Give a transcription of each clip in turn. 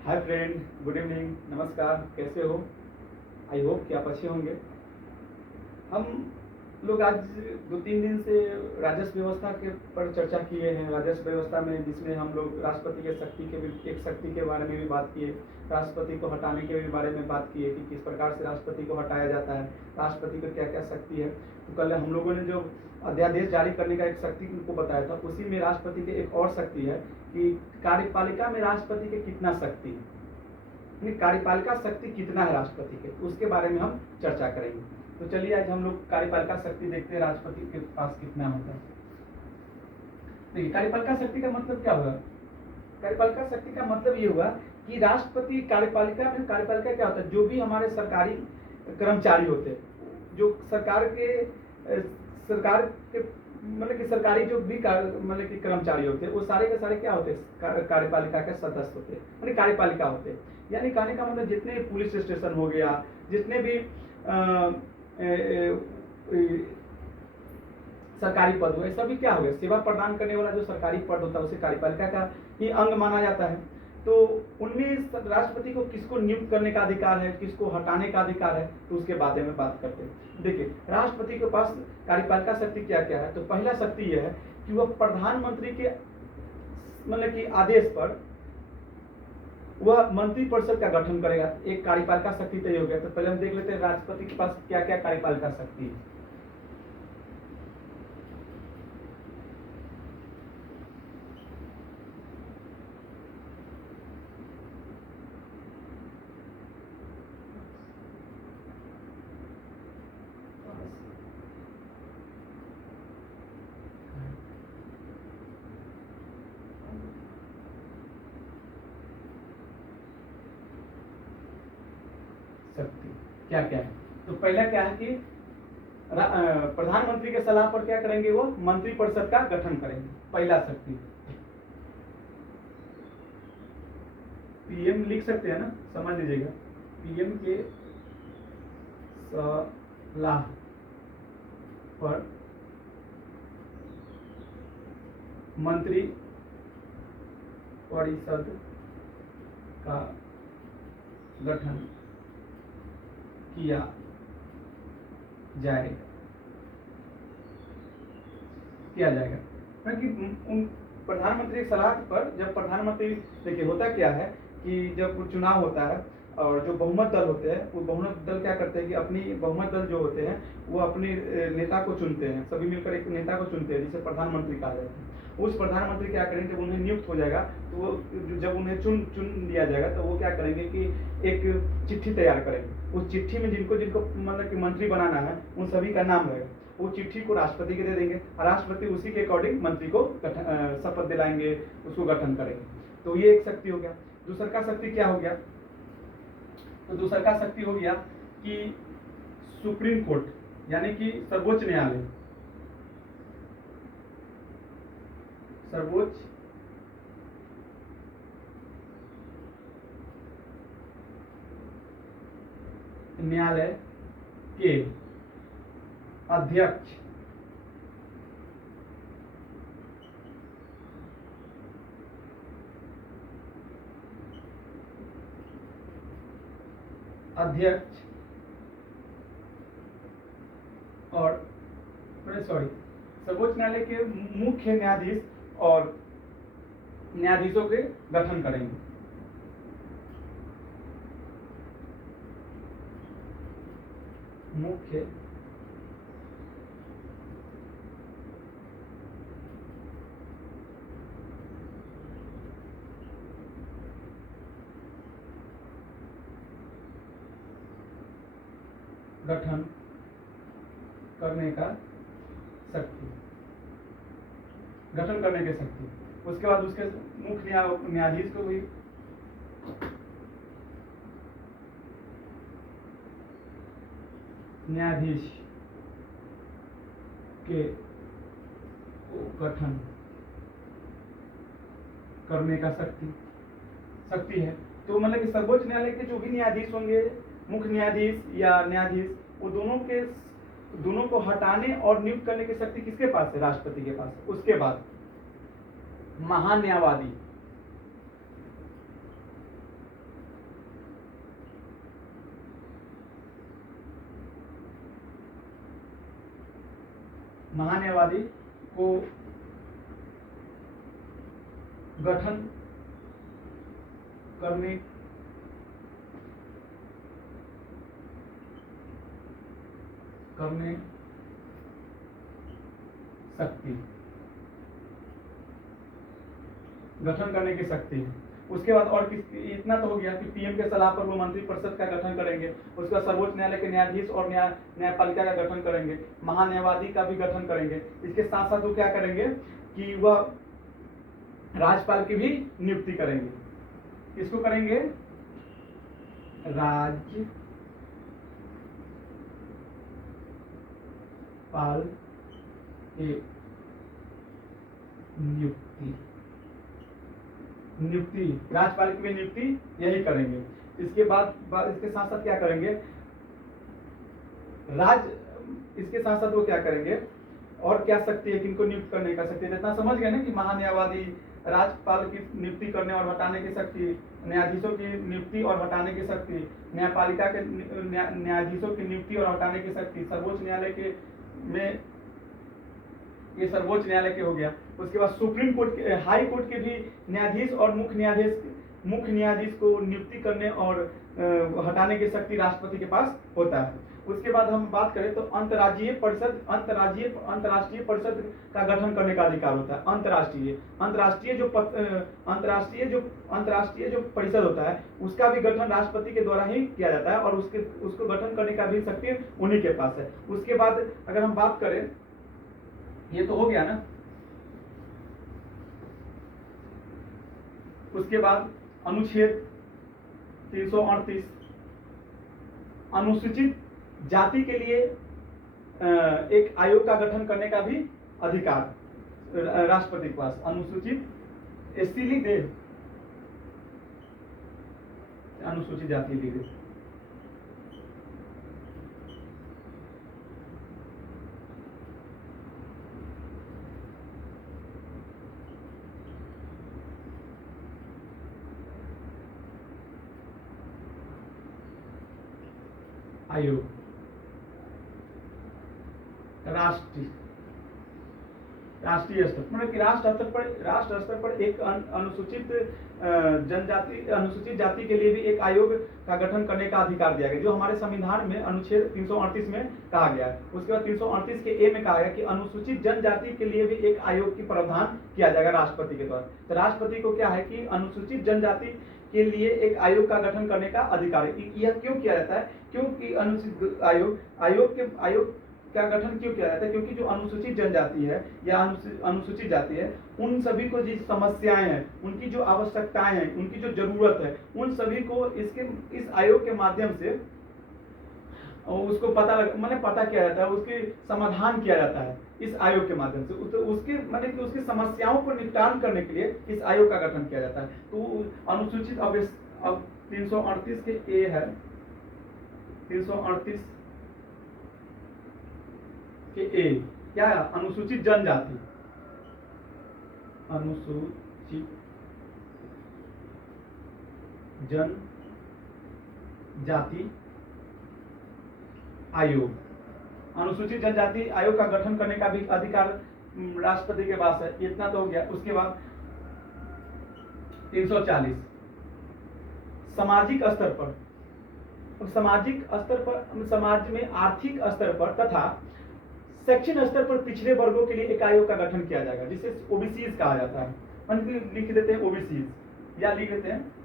Hi friend, good evening, नमस्कार। कैसे हो? आई होप कि आप अच्छे होंगे। हम लोग आज 2-3 दिन से राजस्व व्यवस्था के पर चर्चा किए हैं। राजस्व व्यवस्था में जिसमें हम लोग राष्ट्रपति के शक्ति के भी एक शक्ति के बारे में भी बात किए, राष्ट्रपति को हटाने के भी बारे में बात किए कि किस प्रकार से राष्ट्रपति को हटाया जाता है, राष्ट्रपति को क्या क्या शक्ति है। तो कल हम लोगों ने जो अध्यादेश जारी करने का एक शक्ति को बताया था, उसी में राष्ट्रपति की एक और शक्ति है कि कार्यपालिका में राष्ट्रपति के कितना शक्ति है, कार्यपालिका शक्ति कितना है राष्ट्रपति के, उसके बारे में हम चर्चा करेंगे। तो चलिए आज हम लोग कार्यपालिका शक्ति देखते हैं राष्ट्रपति के पास कितना होता है। देखिए, कार्यपालिका शक्ति का मतलब क्या हुआ? कार्यपालिका शक्ति का मतलब ये हुआ कि राष्ट्रपति कार्यपालिका में, कार्यपालिका क्या होता है, जो भी हमारे सरकारी कर्मचारी होते हैं, जो सरकार के मतलब कि सरकारी जो भी मतलब कि कर्मचारी होते हैं, वो सारे के सारे क्या होते हैं, कार्यपालिका के सदस्य होते हैं, मतलब कार्यपालिका होते हैं। यानी कहने का मतलब जितने पुलिस स्टेशन हो गया, जितने भी सरकारी पद हुए, सभी क्या हुए, सेवा प्रदान करने वाला जो सरकारी पद होता है उसे कार्यपालिका का ही अंग माना जाता है। तो उनमें राष्ट्रपति को किसको नियुक्त करने का अधिकार है, किसको हटाने का अधिकार है, तो उसके बारे में बात करते हैं। देखिए, राष्ट्रपति के पास कार्यपालिका शक्ति क्या क्या है। तो पहला शक्ति यह है कि वह प्रधानमंत्री के मतलब कि आदेश पर वह मंत्रिपरिषद का गठन करेगा। एक कार्यपालिका शक्ति तय हो गया। तो पहले हम देख लेते हैं राष्ट्रपति के पास क्या क्या कार्यपालिका शक्ति है। शक्ति क्या क्या है? तो पहला क्या है कि प्रधानमंत्री के सलाह पर क्या करेंगे, वो मंत्रिपरिषद का गठन करेंगे। पहला शक्ति। पीएम लिख सकते हैं ना, समझ लीजिएगा, पीएम के सलाह पर मंत्री परिषद का गठन किया जाएगा क्योंकि उन प्रधानमंत्री की सलाह पर, जब प्रधानमंत्री, देखिए होता क्या है कि जब चुनाव होता है और जो बहुमत दल होते हैं, वो बहुमत दल क्या करते हैं कि अपनी बहुमत दल जो होते हैं वो अपने नेता को चुनते हैं, सभी मिलकर एक नेता को चुनते हैं जिसे प्रधानमंत्री कहा जाता है। उस प्रधानमंत्री क्या करेंगे, जब उन्हें नियुक्त हो जाएगा तो वो, जब उन्हें चुन लिया जाएगा तो वो क्या करेंगे कि एक चिट्ठी तैयार करेंगे। उस चिट्ठी में जिनको जिनको मतलब कि मंत्री बनाना है उन सभी का नाम रहेगा। वो चिट्ठी को राष्ट्रपति के दे देंगे और राष्ट्रपति उसी के अकॉर्डिंग मंत्री को शपथ दिलाएंगे, उसको गठन करेंगे। तो ये एक शक्ति हो गया। दूसरा का शक्ति क्या हो गया? तो दूसरा का शक्ति हो गया कि सुप्रीम कोर्ट यानी कि सर्वोच्च न्यायालय, सर्वोच्च न्यायालय के अध्यक्ष और सर्वोच्च न्यायालय के मुख्य न्यायाधीश और न्यायाधीशों के गठन करेंगे। मुख्य गठन करने का शक्ति, गठन करने की शक्ति। उसके बाद उसके मुख्य न्यायाधीश को भी न्यायाधीश के गठन करने का शक्ति है। तो मतलब कि सर्वोच्च न्यायालय के जो भी न्यायाधीश होंगे, मुख्य न्यायाधीश या न्यायाधीश, वो दोनों को हटाने और नियुक्त करने की शक्ति किसके पास है? राष्ट्रपति के पास। उसके बाद महान्यायवादी, महान्यायवादी को गठन करने शक्ति, गठन करने की शक्ति है। उसके बाद और इतना तो हो गया कि पीएम के सलाह पर वो मंत्रिपरिषद का गठन करेंगे, उसके बाद सर्वोच्च न्यायालय के न्यायाधीश और न्यायपालिका का गठन करेंगे, महान्यायवादी का भी गठन करेंगे। इसके साथ साथ वो क्या करेंगे कि वह राज्यपाल की भी नियुक्ति करेंगे। किसको करेंगे? राज्यपाल की नियुक्ति, राज्यपाल की भी नियुक्ति यही करेंगे। इसके बाद इसके साथ साथ क्या करेंगे? इसके साथ साथ वो क्या करेंगे और क्या शक्ति है किनको नियुक्त करने का शक्ति है? इतना समझ गए ना कि महान्यायवादी, राज्यपाल की नियुक्ति करने और हटाने की शक्ति, न्यायाधीशों की नियुक्ति और हटाने की शक्ति, न्यायपालिका के न्यायाधीशों की नियुक्ति और हटाने की शक्ति, सर्वोच्च न्यायालय के में ये सर्वोच्च न्यायालय के हो गया। उसके बाद सुप्रीम कोर्ट के, हाई कोर्ट के भी न्यायाधीश और मुख्य न्यायाधीश को नियुक्ति करने और हटाने की शक्ति राष्ट्रपति के पास होता है। उसके बाद हम बात करें तो अंतर्राष्ट्रीय परिषद का गठन करने का अधिकार होता है। अंतर्राष्ट्रीय जो परिषद होता है उसका भी गठन राष्ट्रपति के द्वारा ही किया जाता है और उसको गठन करने का भी शक्ति उन्हीं के पास है। उसके बाद अगर हम बात करें, ये तो हो गया ना। उसके बाद अनुच्छेद 338 अनुसूचित जाति के लिए एक आयोग का गठन करने का भी अधिकार राष्ट्रपति के पास। अनुसूचित एससी लिख दे, अनुसूचित जाति लिख दे। आयोग राष्ट्रीय स्तर मतलब कि राष्ट्र स्तर पर एक अनुसूचित जाति के लिए भी एक आयोग का गठन करने का अधिकार दिया गया, जो हमारे संविधान में अनुच्छेद 338 में कहा गया है। उसके बाद 338 के ए में कहा गया कि अनुसूचित जनजाति के लिए भी एक आयोग की प्रावधान किया जाएगा राष्ट्रपति के द्वारा। तो राष्ट्रपति को क्या है कि अनुसूचित जनजाति के लिए एक आयोग का गठन करने का अधिकार है। यह क्यों किया जाता है? क्योंकि अनुसूचित आयोग का गठन क्यों किया जाता है? क्योंकि जो अनुसूचित जनजाति है या अनुसूचित जाति है, उन सभी को जिस समस्याएं हैं, उनकी जो आवश्यकताएं हैं, उनकी जो जरूरत है, उन सभी को इस आयोग के माध्यम से उसको पता किया जाता है, उसके समाधान किया जाता है इस आयोग के माध्यम से। उसकी समस्याओं को निपटान करने के लिए इस आयोग का गठन किया जाता है। तो अनुसूचित अब 338 के ए है, 338 के ए क्या है? अनुसूचित जनजाति, अनुसूचित जनजाति आयोग, अनुसूचित जनजाति आयोग का गठन करने का भी अधिकार राष्ट्रपति के पास है। इतना तो हो गया। उसके बाद 340 सामाजिक स्तर पर, समाज में आर्थिक स्तर पर तथा शैक्षणिक स्तर पर पिछड़े वर्गों के लिए एक आयोग का गठन किया जाएगा, जिसे ओबीसीज कहा जाता है। लिख देते हैं ओबीसीज या लिख देते हैं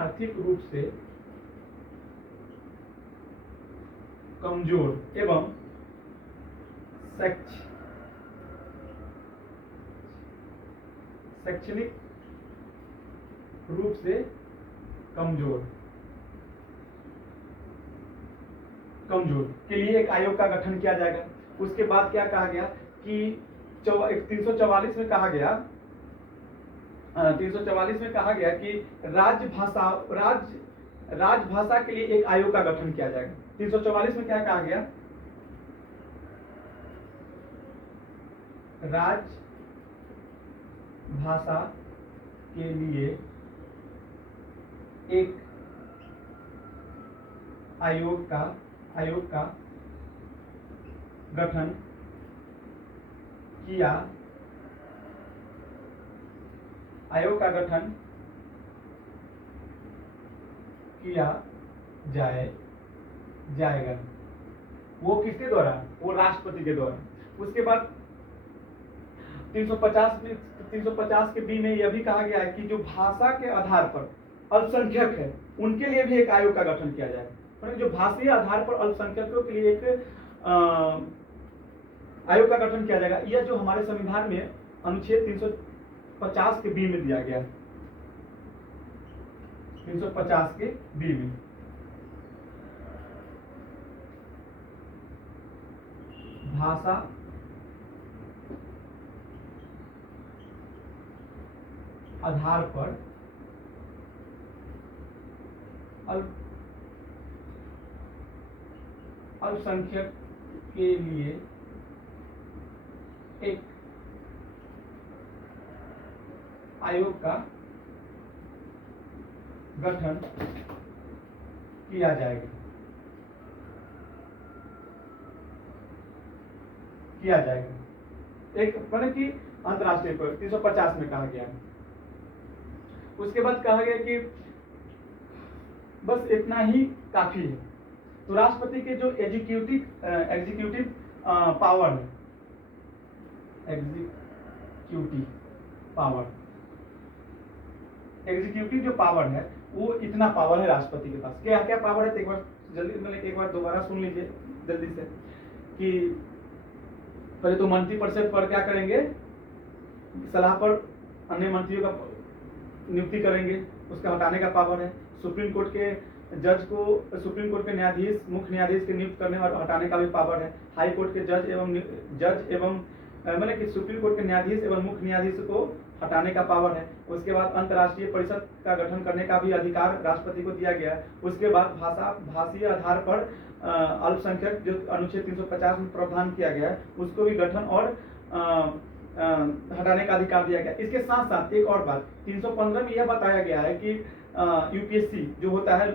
आर्थिक रूप से कमजोर एवं शैक्षणिक रूप से कमजोर के लिए एक आयोग का गठन किया जाएगा। उसके बाद क्या कहा गया कि 344 में कहा गया 344 में कहा गया कि राजभाषा के लिए एक आयोग का गठन किया जाएगा। 344 में क्या कहा गया? राजभाषा के लिए एक आयोग का गठन किया जाएगा। वो किसके द्वारा? वो राष्ट्रपति के द्वारा। उसके बाद 350 के बी में यह भी कहा गया है कि जो भाषा के आधार पर अल्पसंख्यक है उनके लिए भी एक आयोग का गठन किया जाएगा। मतलब जो भाषीय आधार पर अल्पसंख्यकों के लिए एक आयोग का गठन किया जाएगा। यह जो हमारे संविधान में अनुच्छेद 350 के बी में दिया गया है। 350 के बी में भाषा आधार पर अल्पसंख्यक के लिए एक आयोग का गठन किया जाएगा। एक मतलब कि अंतर्राष्ट्रीय पर 350 में कहा गया है। उसके बाद कहा गया कि बस इतना ही काफी है। तो राष्ट्रपति के जो एग्जीक्यूटिव पावर है, एग्जीक्यूटिव जो पावर है वो इतना पावर है राष्ट्रपति के पास। क्या क्या पावर है? तो एक बार जल्दी मतलब एक बार दोबारा सुन लीजिए जल्दी से कि पहले तो मंत्रिपरिषद पर क्या करेंगे? सलाह पर अन्य मंत्रियों का नियुक्ति करेंगे, उसका हटाने का पावर है। सुप्रीम कोर्ट के जज को, सुप्रीम कोर्ट के न्यायाधीश, मुख्य न्यायाधीश के नियुक्त करने और हटाने का भी पावर है। हाई कोर्ट के जज एवं मतलब कि सुप्रीम कोर्ट के न्यायाधीश एवं मुख्य न्यायाधीश को हटाने का पावर है। उसके बाद अंतर्राष्ट्रीय परिषद का गठन करने का भी अधिकार राष्ट्रपति को दिया गया है। उसके बाद भाषीय आधार पर अल्पसंख्यक जो अनुच्छेद 350 में प्रावधान किया गया है उसको भी गठन और हटाने का अधिकार दिया गया। इसके साथ साथ एक और बात 315 में यह बताया गया है कि यूपीएससी जो होता है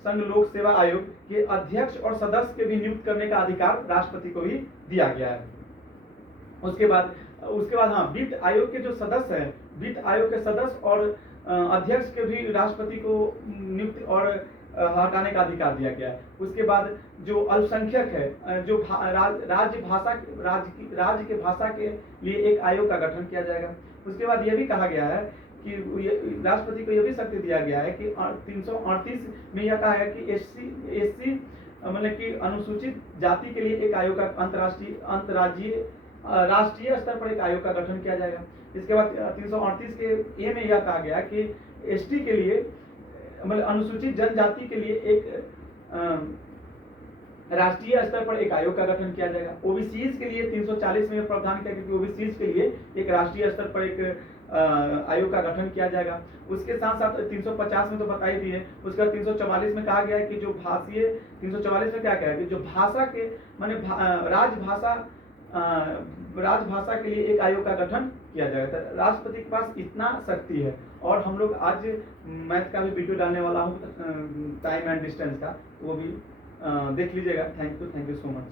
संघ लोक सेवा आयोग के अध्यक्ष और सदस्य के भी नियुक्त करने का अधिकार राष्ट्रपति को भी दिया गया है। उसके बाद हाँ, वित्त आयोग के जो सदस्य हैं, वित्त आयोग के सदस्य और अध्यक्ष के भी राष्ट्रपति को नियुक्त और हटाने का अधिकार दिया गया है। उसके बाद जो अल्पसंख्यक है, जो राज्य के भाषा के लिए एक आयोग का गठन किया जाएगा। उसके बाद यह भी कहा गया है कि राष्ट्रपति को यह भी शक्ति दिया गया है कि 338 में यह कहा है कि एससी मतलब कि अनुसूचित जाति के लिए एक आयोग का राष्ट्रीय स्तर पर एक आयोग का गठन किया जाएगा। इसके बाद 338 के ए में यह कहा गया कि एसटी के लिए मतलब अनुसूचित जनजाति के लिए एक राष्ट्रीय स्तर पर एक आयोग का गठन किया जाएगा। ओबीसीज के लिए 340 में प्रावधान किया कि ओबीसीज के लिए एक राष्ट्रीय स्तर पर एक आयोग का गठन किया जाएगा। उसके साथ साथ 350 में तो बता ही दिए। उसके बाद 344 में कहा गया है कि जो भाषीय 344 में क्या कहा है कि जो भाषा के माने राजभाषा के लिए एक आयोग का गठन किया जाएगा। राष्ट्रपति के पास इतना शक्ति है। और हम लोग आज मैथ का भी वीडियो डालने वाला हूँ टाइम एंड डिस्टेंस का, वो भी देख लीजिएगा। Thank you so much.